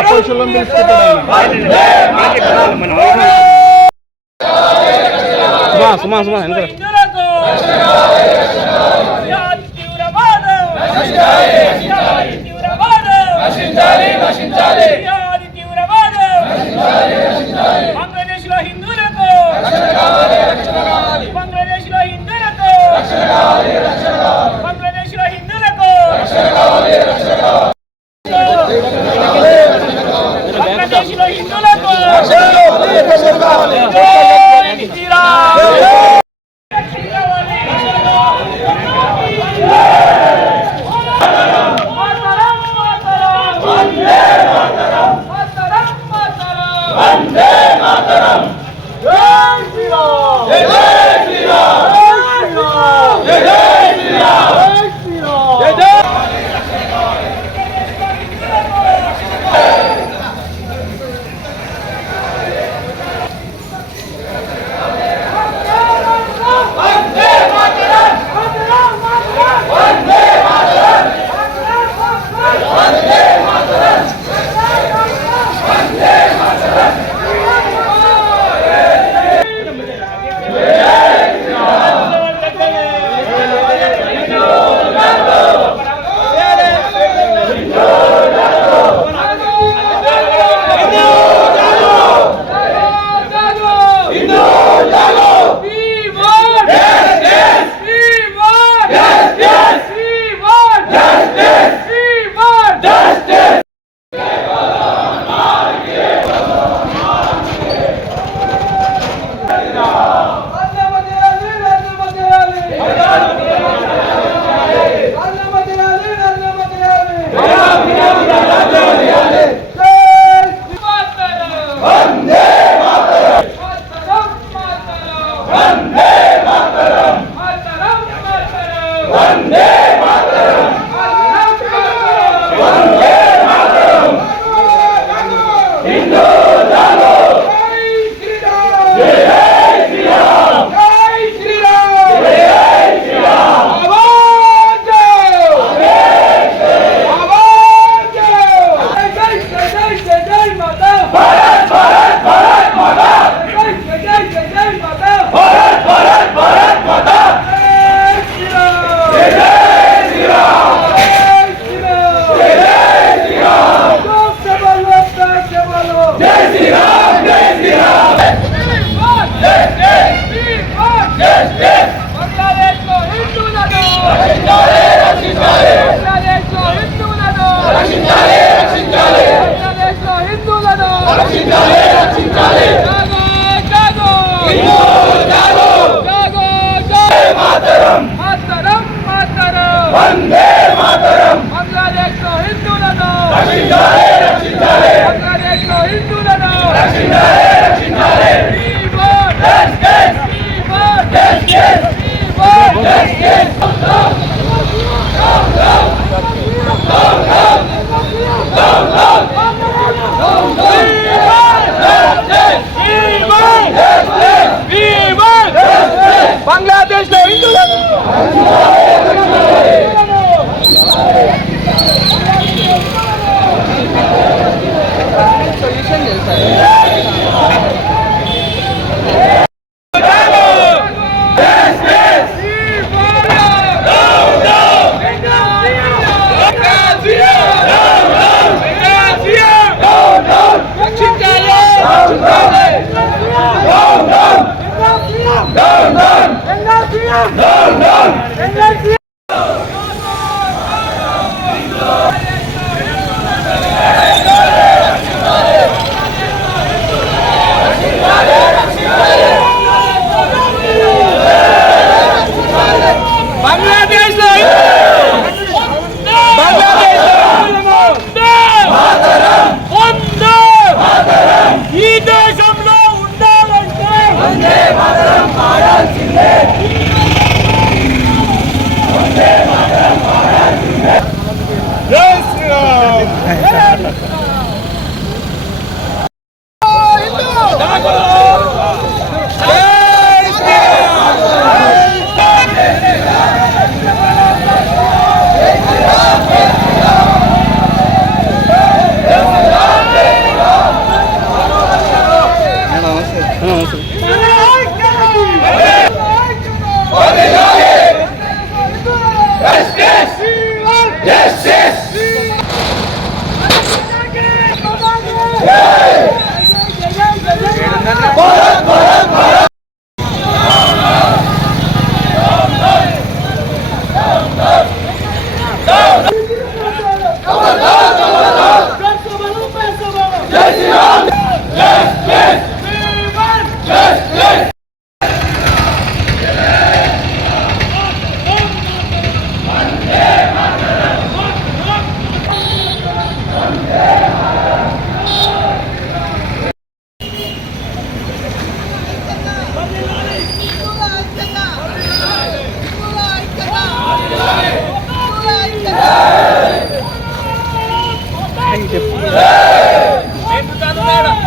అపోజిషన్లో సుమా సుమా సుమా ఎంత తీవ్రవాదం బంగ్లాదేశ్లో హిందువులకు బంగ్లాదేశ్లో హిందువులకు బంగ్లాదేశ్లో హిందువులకు బంగ్లాదేశ్లో హిందువులకు జై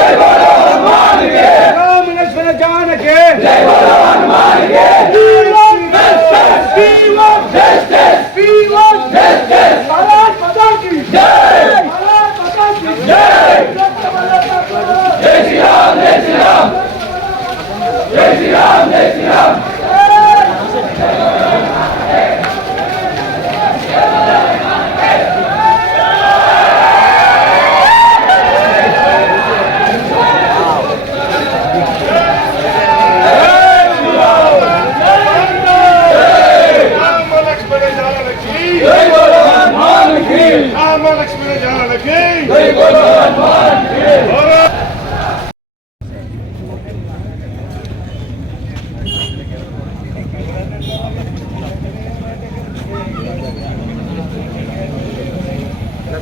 জয়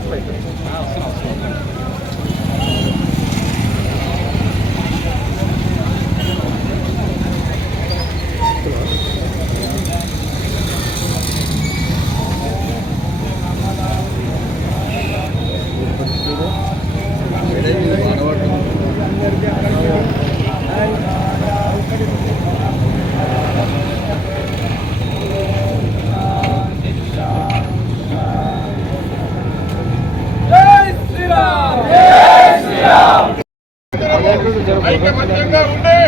completo. Ah, o sinal. ఐకమత్యంగా ఉండే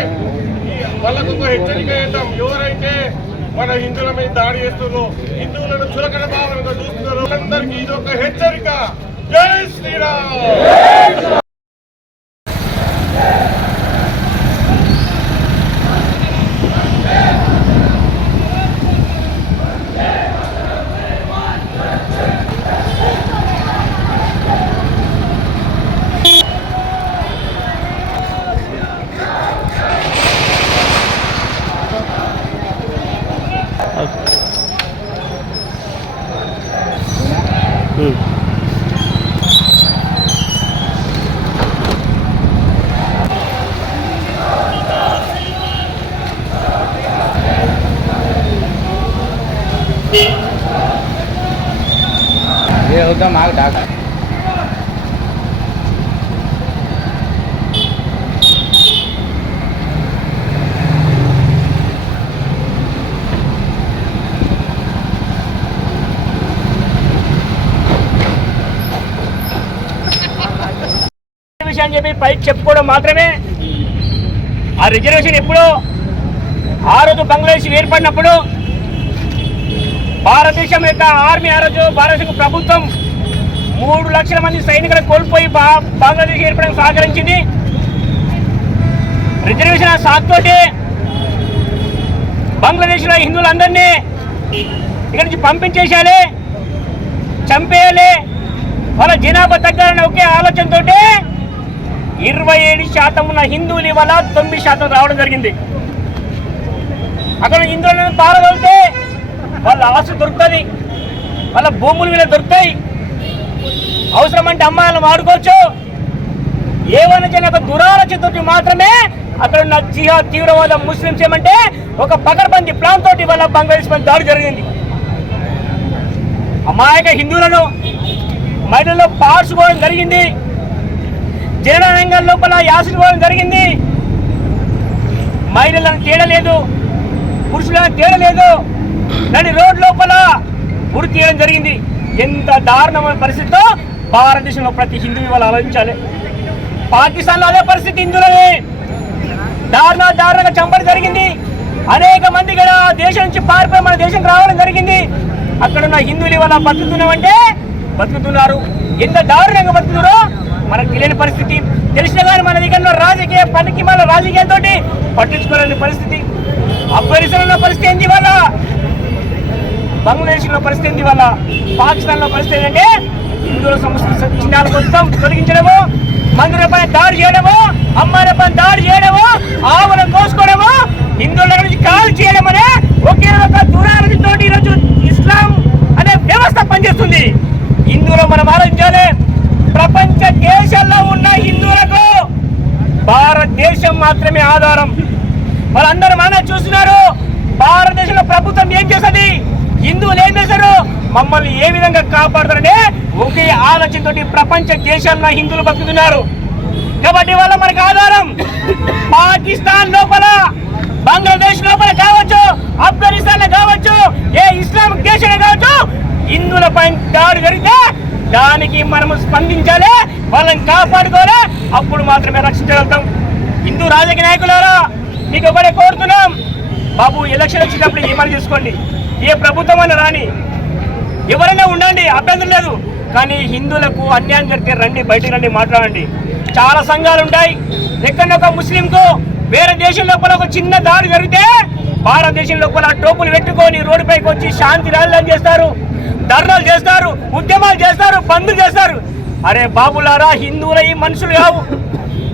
వాళ్ళకు ఒక హెచ్చరిక చేద్దాం ఎవరైతే మన హిందువుల మీద దాడి చేస్తున్నారో హిందువులను చులకన భావనగా చూస్తున్నారో అందరికీ ఇది ఒక హెచ్చరిక. జై శ్రీరామ్! ये होता माग ढाका విషయం చెప్పి పైకి చెప్పుకోవడం మాత్రమే ఆ రిజర్వేషన్ ఎప్పుడో ఆ రోజు బంగ్లాదేశ్ ఏర్పడినప్పుడు భారతదేశం యొక్క ఆర్మీ ఆ రోజు భారతదేశ ప్రభుత్వం మూడు లక్షల మంది సైనికులు కోల్పోయి బంగ్లాదేశ్ ఏర్పడానికి సహకరించింది. రిజర్వేషన్ సాక్తోటి బంగ్లాదేశ్లో హిందువులందరినీ ఇక్కడి నుంచి పంపించేసేయాలి చంపేయాలి. వాళ్ళ జనాభా తగ్గాలనే ఒకే ఆలోచనతో ఇరవై ఏడు శాతం ఉన్న హిందువులు ఇవాళ తొమ్మిది శాతం రావడం జరిగింది. అక్కడ హిందువులను పారదోలితే వాళ్ళ ఆస్తి దొరుకుతుంది. వాళ్ళ భూములు మీద దొరుకుతాయి. అవసరమంటే అమ్మాయిలను వాడుకోవచ్చు. ఏమైనా చేయని ఒక దురాలోచనతోటి మాత్రమే అక్కడ ఉన్న జిహా తీవ్రవాద ముస్లింస్ ఏమంటే ఒక పకడ్బందీ ప్లాన్ తోటి వాళ్ళ బంగ్లాదేశ్ పైన దాడి జరిగింది. అమాయక హిందువులను మహిళల్లో పార్చుకోవడం జరిగింది. జనరంగం లోపల యాసిపోవడం జరిగింది. మహిళలను తేడలేదు. పురుషులను తేడలేదు. నడి రోడ్ లోపల ఉరి తీయడం జరిగింది? ఎంత దారుణమైన పరిస్థితితో భారతదేశంలో ప్రతి హిందువు ఇవాళ ఆలోచించాలి. పాకిస్తాన్లో అదే పరిస్థితి హిందువులని దారుణ దారుణంగా చంపడం జరిగింది. అనేక మంది కూడా దేశం నుంచి పారిపోయి మన దేశం రావడం జరిగింది. అక్కడ ఉన్న హిందువులు ఇవాళ బతుకుతున్నామంటే బతుకుతున్నారు. ఎంత దారుణంగా బతుకుతున్నారో మనకు తెలియని పరిస్థితి. తెలిసిన కానీ మన దగ్గర రాజకీయ పనికి మన రాజకీయంతో పట్టించుకోలేని పరిస్థితి. ఆఫ్ఘనిస్తాన్ ఉన్న పరిస్థితి ఏంది ఇవాళ? బంగ్లాదేశ్లో పరిస్థితి వల్ల పాకిస్తాన్లో పరిస్థితి ఏంటంటే హిందువుల సంస్కృతి చిన్నాలు మొత్తం తొలగించడము మందిరపై దాడి చేయడము అమ్మాయిలపై దాడి చేయడము ఆవులను కోసుకోవడము హిందువుల నుంచి కాల్ చేయడం అనే ఒకే ఒక దురాలోచనతో ఈరోజు ఇస్లాం అనే వ్యవస్థ పనిచేస్తుంది. హిందువులు మనం ఆలోచించాలి ప్రపంచ దేశాల్లో ఉన్న హిందువులకు భారతదేశం మాత్రమే ఆధారం. వాళ్ళందరూ మన చూస్తున్నారు భారతదేశం ప్రభుత్వం ఏం చేస్తుంది హిందువులు ఏం చేశారు మమ్మల్ని ఏ విధంగా కాపాడుతారంటే ఒకే ఆలోచనతోటి ప్రపంచ దేశాల్లో హిందువులు బతుకుతున్నారు. కాబట్టి వాళ్ళ మనకు ఆధారం పాకిస్తాన్ లోపల బంగ్లాదేశ్ లోపల కావచ్చు ఆఫ్ఘనిస్తాన్లో కావచ్చు ఏ ఇస్లామిక్ దేశంలో కావచ్చు హిందువుల పైన దాడి జరిగితే దానికి మనము స్పందించాలి వాళ్ళని కాపాడుకోవాలి అప్పుడు మాత్రమే రక్షించగలుగుతాం. హిందూ రాజకీయ నాయకులారా మీకు ఒకటే కోరుతున్నాం. బాబు ఎలక్షన్ వచ్చినప్పుడు ఏమని చేసుకోండి. ఏ ప్రభుత్వం అని రాని ఎవరైనా ఉండండి అభ్యంతరం లేదు. కానీ హిందువులకు అన్యాయం జరిగితే రండి బయటికి రండి మాట్లాడండి. చాలా సంఘాలు ఉంటాయి. ఎక్కడొక ముస్లింకు వేరే దేశం లోపల ఒక చిన్న దాడి జరిగితే భారతదేశం లోపల టోపులు పెట్టుకొని రోడ్డుపైకి వచ్చి శాంతి ర్యాలీలు చేస్తారు. ధర్నాలు చేస్తారు ఉద్యమాలు చేస్తారు బంధులు చేస్తారు. అరే బాబులారా హిందువుల ఈ మనుషులు కావు.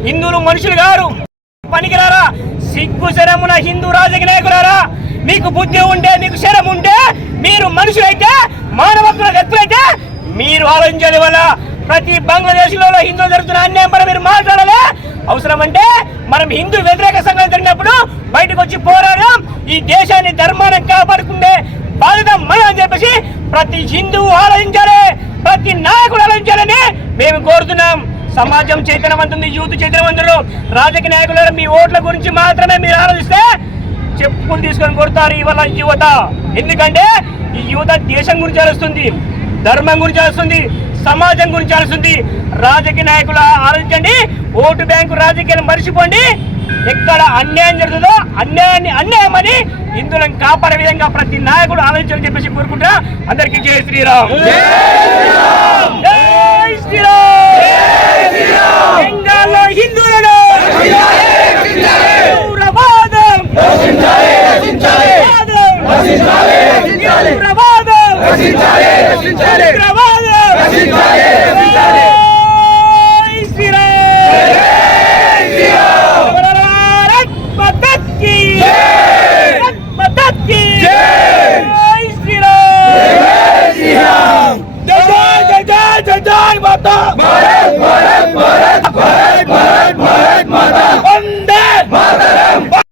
హిందువులు మనుషులు కారు. పనికిరారా? సిగ్గు శరమున హిందూ రాజకీయ నాయకులారా? మీకు బుద్ధి ఉంటే మీకు శరం ఉంటే మీరు మనుషులైతే మానవత్వ వ్యక్తులైతే మీరు ఆలోచించాలి వల్ల ప్రతి బంగ్లాదేశ్లో హిందువులు జరుగుతున్న అన్యాయం పైన మీరు మాట్లాడాలి. అవసరం అంటే మనం హిందూ వ్యతిరేక సంఘం జరిగినప్పుడు బయటకు వచ్చి పోరాడడం ఈ దేశాన్ని ధర్మాన్ని కాపాడుకునే బాధ్యత మన అని చెప్పేసి ప్రతి హిందువు ఆలోచించాలి. ప్రతి నాయకుడు ఆలోచించాలని మేము కోరుతున్నాం. సమాజం చైతన్యవంతుంది యూత్ చైతన్యవంతులు. రాజకీయ నాయకులు మీ ఓట్ల గురించి మాత్రమే మీరు ఆలోచిస్తే చెప్పుకుని తీసుకొని కొడతారు ఇవాళ యువత. ఎందుకంటే ఈ యువత దేశం గురించి ఆలోచిస్తుంది ధర్మం గురించి ఆలోచిస్తుంది సమాజం గురించి ఆలోచిస్తుంది. రాజకీయ నాయకులు ఆలోచించండి ఓటు బ్యాంకు రాజకీయాలు మర్చిపోండి. ఎక్కడ అన్యాయం జరుగుతుందో అన్యాయాన్ని అన్యాయం అని హిందువులను కాపాడే విధంగా ప్రతి నాయకుడు ఆలోచించాలని చెప్పేసి కోరుకుంటా అందరికీ జై శ్రీరామ్. జై శ్రీరామ్. బెంగాల్లో హిందూ